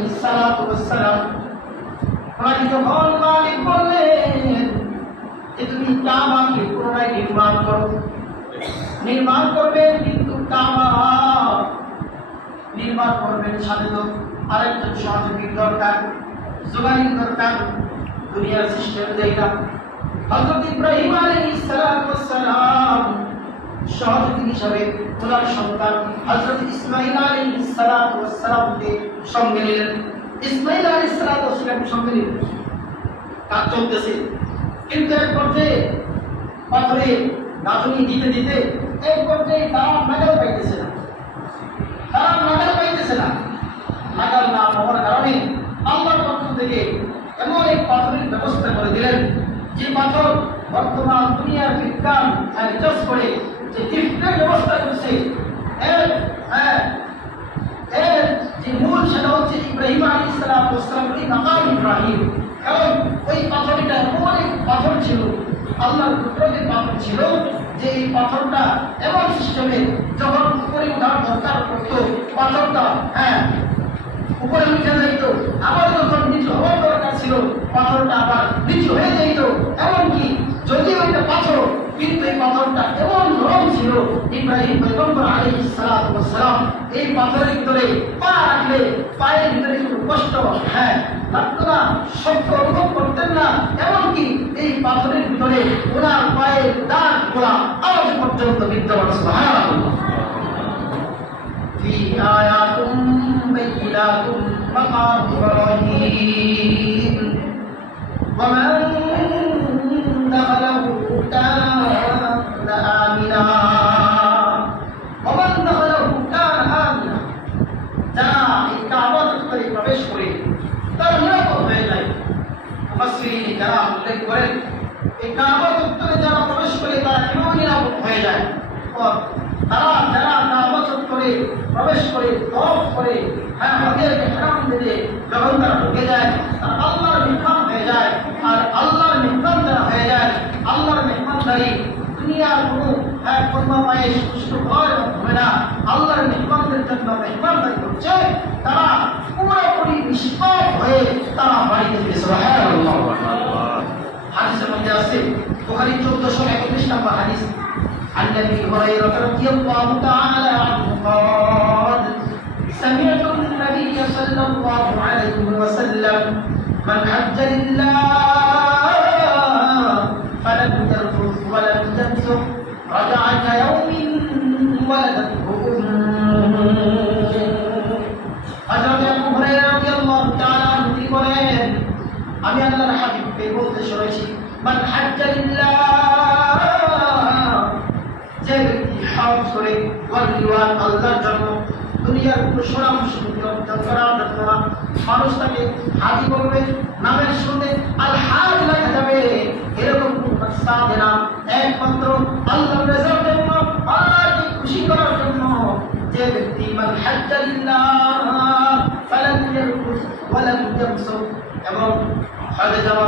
আলাইহিস সালাতু ওয়াস সালাম ওনাকে যখন মালিক বললেন যে তুমি কাবাকে পুনরায় নির্মাণ করবেন, কিন্তু কাবা নির্মাণ করবেন সাথে তো আরেকজন সহযোগীর দরকার, যোগাযোগ দরকার। দুনিয়ার সিস্টেম দেখা হযরত ইব্রাহিম আলাইহিস সালাম সহযোগী হিসাবে ওনার সন্তান হযরত ইসমাঈল আলাইহিস সালামকে সঙ্গে নিলেন। ইসমাঈল আলাইহিস সালামকে সঙ্গে নিলেন, কাজ চলতেছে, কিন্তু এক পর্যায়ে পাথরে গাঁথনি দিতে দিতে এক পর্যায়ে তারা নাগাল পাইতেছে না। নাগাল না হওয়ার কারণে আল্লাহর পক্ষ থেকে এমন এক পাথরের ব্যবস্থা করে দিলেন, যে পাথর বর্তমান দুনিয়ার বিজ্ঞান রিসার্চ করে যে গিফটের ব্যবস্থা করছে, এর যে মূল সেটা হচ্ছে ইব্রাহিম আলাইহিস সালামের মাকাম ইব্রাহিম। এবং ওই পাথরটা এমন এক পাথর ছিল, আল্লাহর কুদরতের পাথর ছিল, যে এই পাথরটা এমন সিস্টেমে যখন উপরে উঠার দরকার পড়তো পাথরটা উপরে উঠে যাইত, আবার যখন নিচু হওয়ার দরকার ছিল পাথরটা আবার নিচু হয়ে যাইত। এমনকি যদি ওইটা পাথর, কিন্তু এই পাথরটা এমন নরম ছিল, ইব্রাহিম পয়গম্বর আলাইহিস সালাম এই পাথরের ভিতরে পা রাখলে পায়ের ভিতরে কোনো কষ্ট লাগতো না, শক্ত অনুভব করতেন না। এমনকি এই পাথরের ভিতরে ওনার পায়ের দাগ গোলা আজ পর্যন্ত বিদ্যমান। সুবহানাল্লাহ। ফি আয়াতুম বাইয়িনাতুম মাকাম ইব্রাহিম ওয়া মান দাখালাহু কানা আমিনা ওয়া মান দাখালাহু কানা আমিনা। যারা এই কাবা শরীফে প্রবেশ করে তারা নিরাপদ হয়ে যায়। মুফাসসিরিন যারা উল্লেখ করেন এই কাবা চত্বরে যারা প্রবেশ করে তারা কেউ নিরাপদ হয়ে যায়। তারা যারা কাবা চত্বরে প্রবেশ করে তওয়াফ করে হজের ইহরাম দিয়ে যখন তারা ঢুকে যায় তারা আল্লাহর মেহমান হয়ে যায়। আর আল্লাহর মেহমান যারা হয়ে যায়, আল্লাহর মেহমানদারি দুনিয়ার কোনো পায়ে সুস্থ হওয়ার হবে না। আল্লাহর মেহমানদের জন্য মেহমানদারি করছে, তারা পুরোপুরি নিষ্পাপ হয়ে তারা বাড়িতে ফিরে। সুবহানাল্লাহ। হাদিসের মধ্যে আছে, বুখারী 1431 নম্বর হাদিস, عن ابي هريره رضي الله تعالى عنه قال سمعت النبي صلى الله عليه وسلم من حج لله فلم يرفث ولم يفسق رجع كيوم ولدته امه। হযরত আবু হুরায়রা রাদিয়াল্লাহু তাআলা আনহু বলেন, আমি আল্লাহর হাবিবকে বলতে শুনেছি, মান হাজ্জা লিল্লাহ, যে ব্যক্তি হজ করে ওয়ালিওয়ান আল্লাহর জন্য, দুনিয়ার কোনো সুনাম সুখ্যাতি অর্জন করার জন্য না, মানুষ তাকে হাজি বলবে, নামের শুনতে আল হাজ লেখা যাবে, এরকম কোনো রাস্তা হবে না। একমাত্র আল্লাহর রাজার জন্য, আল্লাহকে খুশি করার জন্য যে ব্যক্তি মান হাজ্জা লিল্লাহ ফালাম ইয়ারফুস ওয়ালাম ইয়াফসুক, এবং হজে যাওয়া